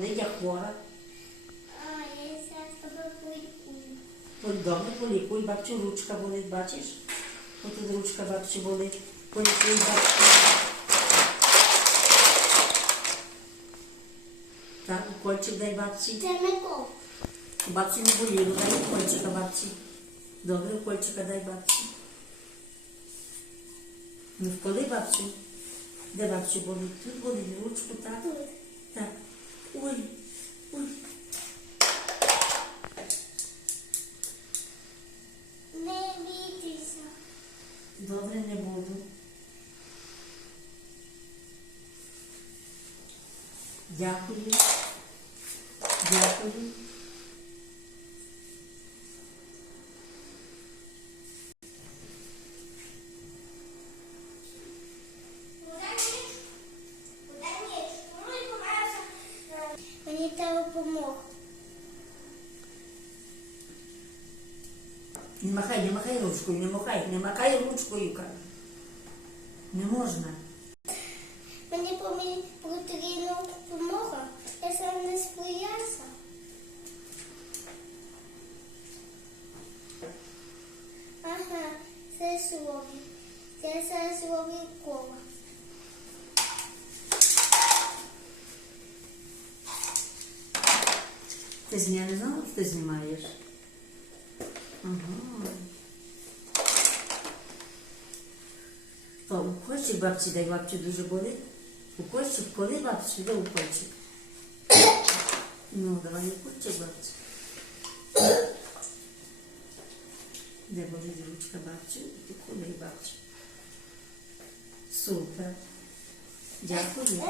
болить, я хвора. А, я зараз тебе полікую. Добре, полікуй, бабцю, ручка болить, бачиш? Отут ручка бабці болить. Полікуй бабцю. Так, укольчик дай бабці. Це Микол. Бабці не боліло, дай укольчика бабці. Добре, укольчика дай бабці. Ну, вколи бабцю. Де бабцю болить? Тут болить ручку, так? Так. Ой, ой. Не бійтеся. Добре, не буду. Дякую. Дякую. Не махай, не махай ручкою, не махай, не махай ручкою, кажу. Не можна. Мені потрібна допомога. Я сам не споявся. Ага, це слові. Це це слові кола. Ти з я не знала, що ти знімаєш. То укольчик бабці дай бабці дуже болить. Укольчик, коли бабці, де укольчик? Ну, давай укольчик бабці. Де болить ручка бабці? Ти коли бабці. Супер. Дякую.